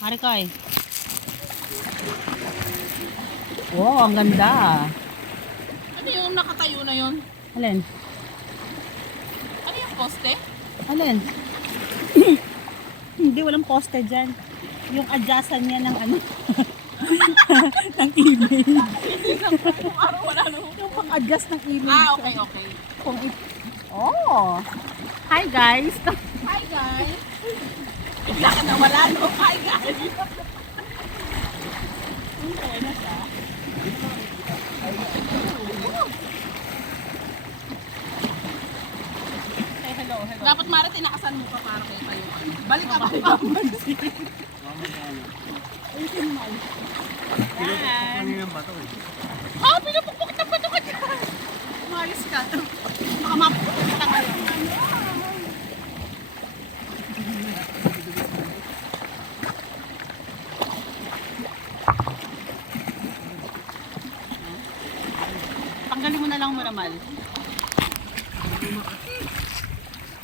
Harikay. Wow, ang ganda. Ano yung nakatayo na yun? Alin? Ano yung poste? Alin? Hindi, walang poste dyan. Yung adjacent niya ng ano. ng email. Kung araw wala nung... Yung pang-adjust ng email. Ah, okay, okay. Kung oh! Hi guys! Hi guys! Bigla ka na wala, no? Hi guys! Okay na siya. Hey, hello, hello. Dapat Mara, tinakasan mo pa para kita yung ano. Balik ako pa. Ayusin mo. Yan. Kanina ba ito eh? Ah, pinupukpuk na ba ito ka dyan? Umayos ka. Baka mapukpuk ka ngayon. Tanggalin mo na lang, Maramal.